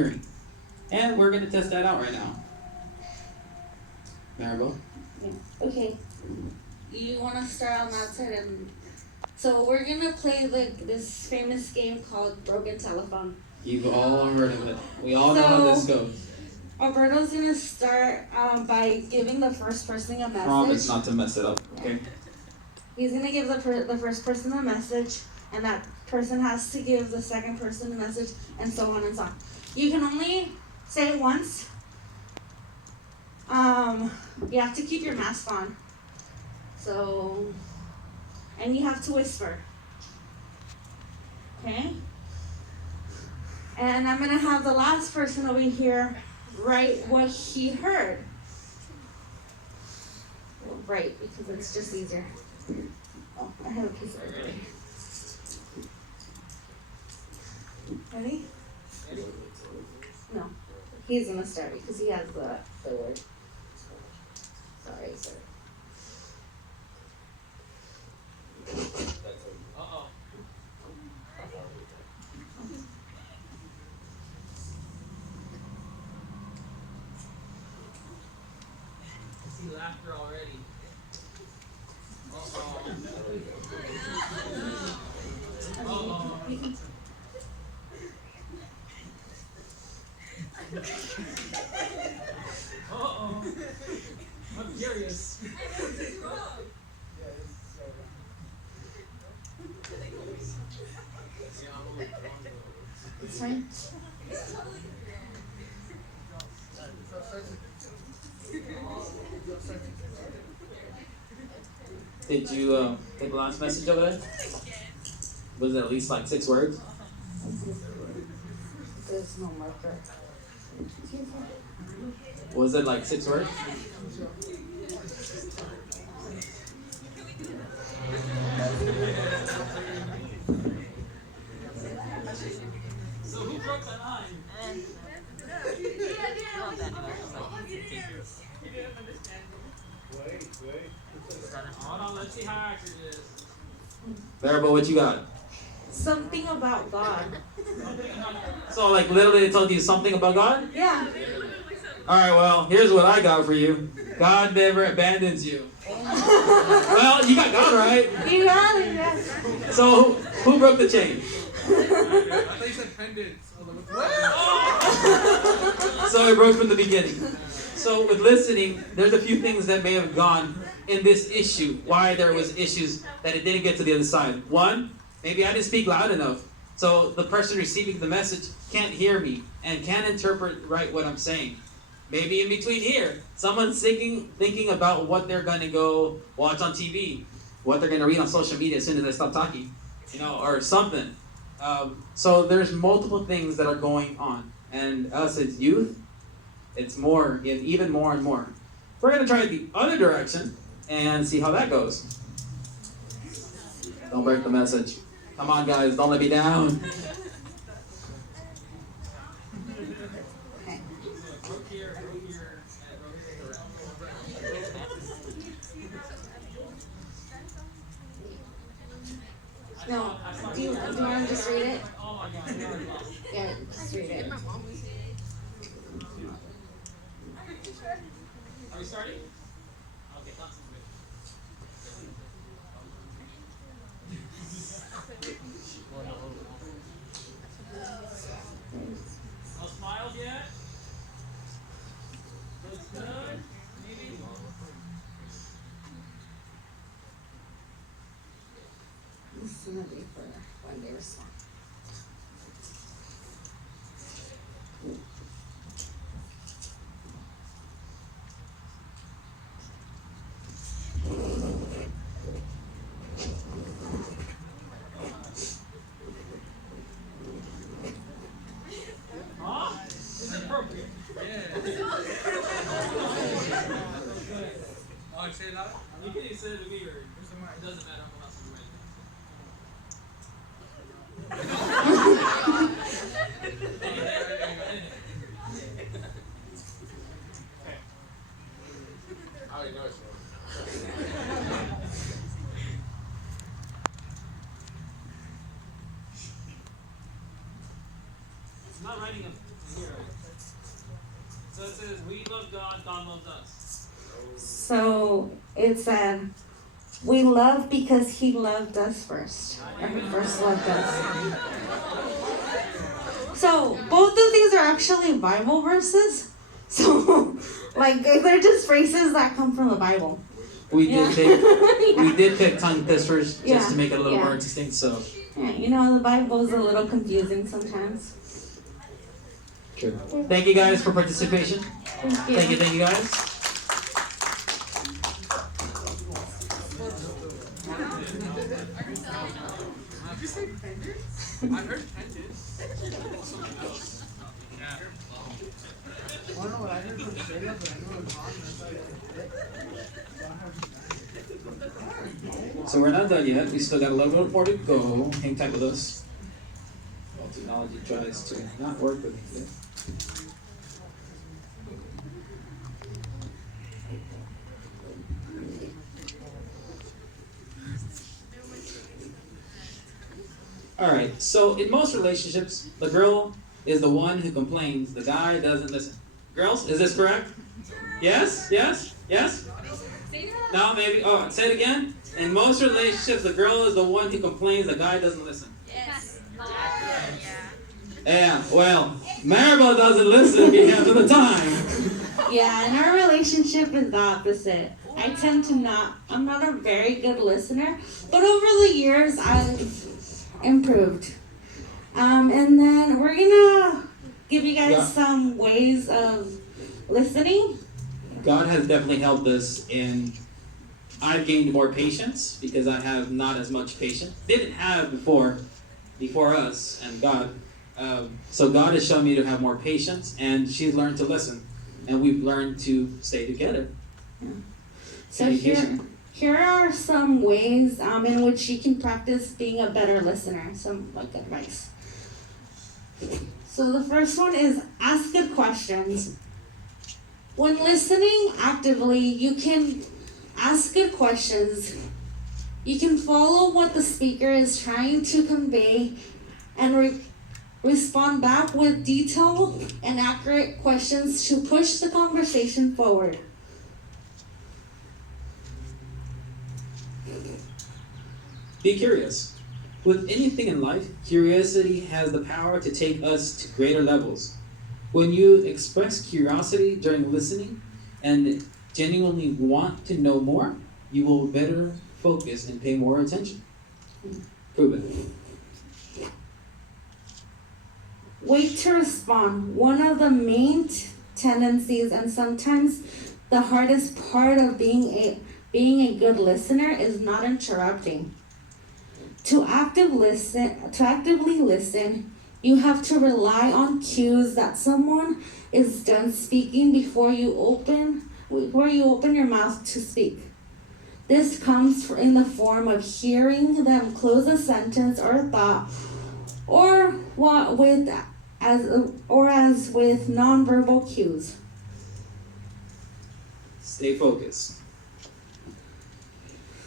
hearing. And we're going to test that out right now. Maribel? Yeah. Okay. You want to start on that side, and so we're gonna play this famous game called Broken Telephone. You've all heard of it. We all know how this goes. Alberto's gonna start by giving the first person a message. Promise not to mess it up, okay? He's gonna give the first person a message, and that person has to give the second person a message, and so on and so on. You can only say it once. You have to keep your mask on. So, and you have to whisper. Okay? And I'm gonna have the last person over here write what he heard. Well, write, because it's just easier. Oh, I have a piece of it. Ready? No. He's gonna start because he has the word. Sorry, sir. Uh-oh. I see laughter already. Uh-oh. Uh-oh. Uh-oh. I'm curious. It's fine. Did you take the last message over there? Was it at least like 6 words? There's no marker. Was it like 6 words? So who broke the line? Hold on, let's see how accurate it is. Maribel, what you got? Something about God. So like literally they told you something about God? Yeah. Alright, well, here's what I got for you. God never abandons you. Well, you got God right. You got it, yes. So who broke the chain? I thought you said pendants. So it broke from the beginning. So with listening, there's a few things that may have gone in this issue. Why there was issues that it didn't get to the other side. One, maybe I didn't speak loud enough. So the person receiving the message can't hear me and can't interpret right what I'm saying. Maybe in between here, someone's thinking about what they're going to go watch on TV, what they're going to read on social media as soon as I stop talking, or something. So there's multiple things that are going on. And us as youth, it's more, even more and more. We're going to try the other direction and see how that goes. Don't break the message. Come on, guys, don't let me down. No. Do you want to just read it? Yeah, just read it. Are we starting? Okay, concentrate. No smiles yet? Looks good? Maybe? This is gonna be for when they respond. Huh? This is appropriate. Yeah. Oh, say it loud? You can say it to me or it doesn't matter. I'm not saying I already know it's It's not writing a So it says, we love God, God loves us. So it said, we love because he loved us first. Or he first loved us. So both of these are actually Bible verses. So like they're just phrases that come from the Bible. We did Yeah. pick we did pick tongue twisters just Yeah. to make it a little Yeah. more interesting. So Yeah, you know the Bible is a little confusing sometimes. true. Thank you guys for participation. Thank you. Thank you guys. Did you say pendants? I heard pendants. Yeah. I don't know what I heard from Shayla, but I know it's hot and that's like So we're not done yet. We still got a little bit more to go. Hang tight with us. While technology tries to not work with me today. Alright, so in most relationships, the girl is the one who complains, the guy doesn't listen. Girls, is this correct? Yes? Yes? Yes? No, maybe. Oh, say it again. In most relationships, the girl is the one who complains, the guy doesn't listen. Yes. Yeah, well, Maribel doesn't listen half of the time. Yeah, and our relationship is the opposite. I tend to I'm not a very good listener, but over the years I've improved. And then we're gonna give you guys Yeah. some ways of listening. God has definitely helped us in. I've gained more patience because I have not as much patience. Didn't have before us and God. So God has shown me to have more patience, and she's learned to listen, and we've learned to stay together. So Communication. here are some ways in which you can practice being a better listener. Some like advice. So the first one is ask good questions. When listening actively, you can ask good questions. You can follow what the speaker is trying to convey and respond back with detailed and accurate questions to push the conversation forward. Be curious. With anything in life, curiosity has the power to take us to greater levels. When you express curiosity during listening and genuinely want to know more, you will better focus and pay more attention. Prove it. Wait to respond. One of the main tendencies and sometimes the hardest part of being a good listener is not interrupting. To actively listen, you have to rely on cues that someone is done speaking before you open your mouth to speak. This comes in the form of hearing them close a sentence or a thought, or as with nonverbal cues. Stay focused.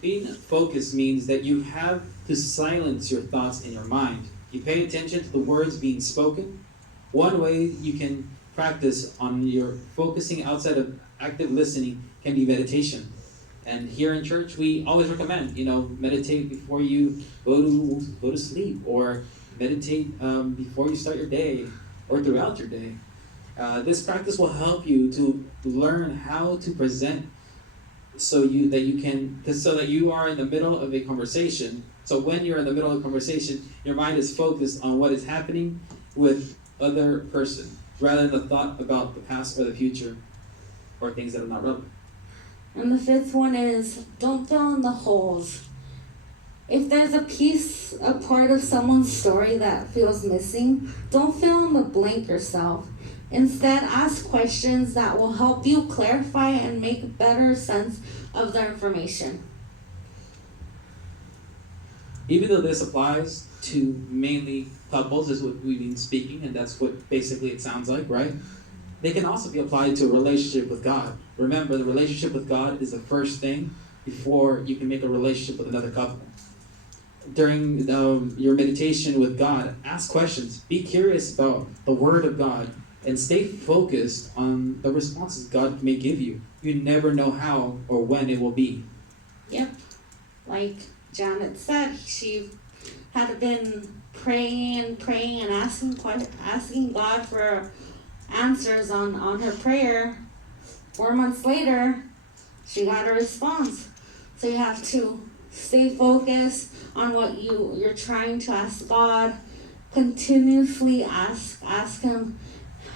Being focused means that you have to silence your thoughts in your mind. You pay attention to the words being spoken. One way you can practice on your focusing outside of active listening can be meditation. And here in church, we always recommend, meditate before you go to sleep, or meditate before you start your day, or throughout your day. This practice will help you to learn how to present so that you are in the middle of a conversation. So when you're in the middle of a conversation, your mind is focused on what is happening with other person, rather than the thought about the past or the future, or things that are not relevant. And the fifth one is don't fill in the holes. If there's a part of someone's story that feels missing, don't fill in the blank yourself. Instead, ask questions that will help you clarify and make better sense of the information. Even though this applies to mainly couples, is what we've been speaking, and that's what basically it sounds like, right? They can also be applied to a relationship with God. Remember, the relationship with God is the first thing before you can make a relationship with another couple. During your meditation with God, ask questions. Be curious about the Word of God. and stay focused on the responses God may give you. You never know how or when it will be. Yep. Like Janet said, she had been praying and asking God for answers on her prayer. 4 months later, she got a response. So you have to stay focused on what you're trying to ask God. Continuously ask Him,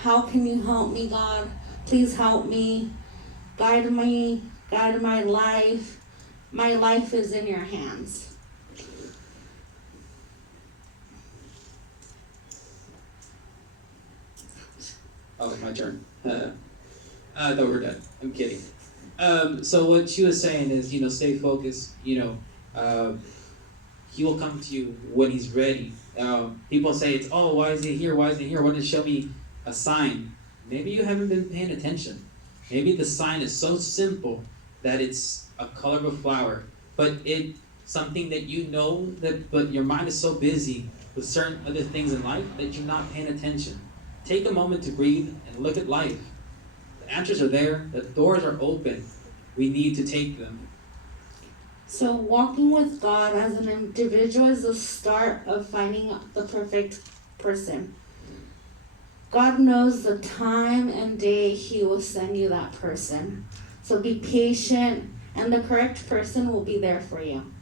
how can you help me, God? Please help me. Guide my life. My life is in your hands. Oh, my turn. I thought we were done. I'm kidding. So what she was saying is, stay focused. He will come to you when He's ready. People say it's, oh, why is He here? Why isn't He here? Why didn't He show me a sign? Maybe you haven't been paying attention. Maybe the sign is so simple that it's a color of a flower, but it's something that but your mind is so busy with certain other things in life that you're not paying attention. Take a moment to breathe and look at life. The answers are there. The doors are open. We need to take them. So walking with God as an individual is the start of finding the perfect person. God knows the time and day He will send you that person. So be patient, and the correct person will be there for you.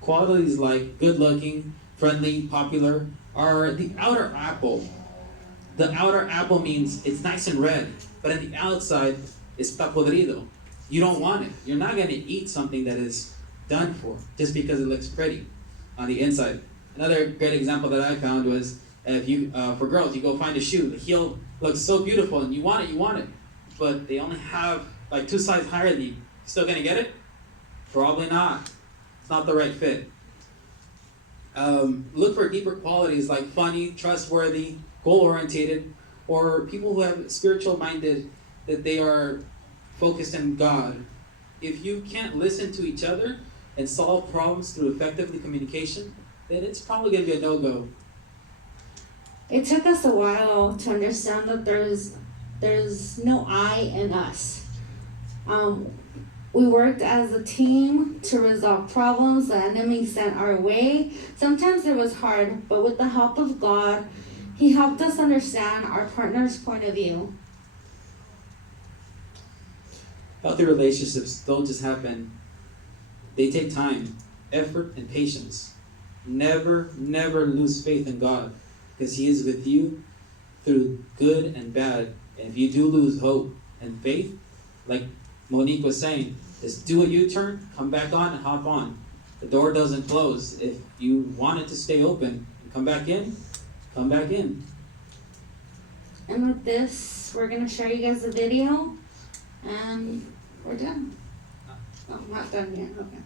Qualities like good-looking, friendly, popular are the outer apple. The outer apple means it's nice and red, but on the outside, está podrido. You don't want it. You're not going to eat something that is done for just because it looks pretty on the inside. Another great example that I found was if you, for girls, you go find a shoe. The heel looks so beautiful, and you want it, but they only have like 2 sizes higher than you. Still going to get it? Probably not. It's not the right fit. Look for deeper qualities like funny, trustworthy, goal-oriented, or people who have spiritual-minded, that they are focused in God. If you can't listen to each other and solve problems through effective communication, then it's probably going to be a no-go. It took us a while to understand that there's no I in us. We worked as a team to resolve problems the enemy sent our way. Sometimes it was hard, but with the help of God, He helped us understand our partner's point of view. Healthy relationships don't just happen. They take time, effort, and patience. Never lose faith in God, because He is with you through good and bad. And if you do lose hope and faith, like Monique was saying, just do a U-turn, come back on, and hop on. The door doesn't close. If you want it to stay open and come back in, come back in. And with this, we're going to show you guys a video, and we're done. Oh, not done yet. Okay.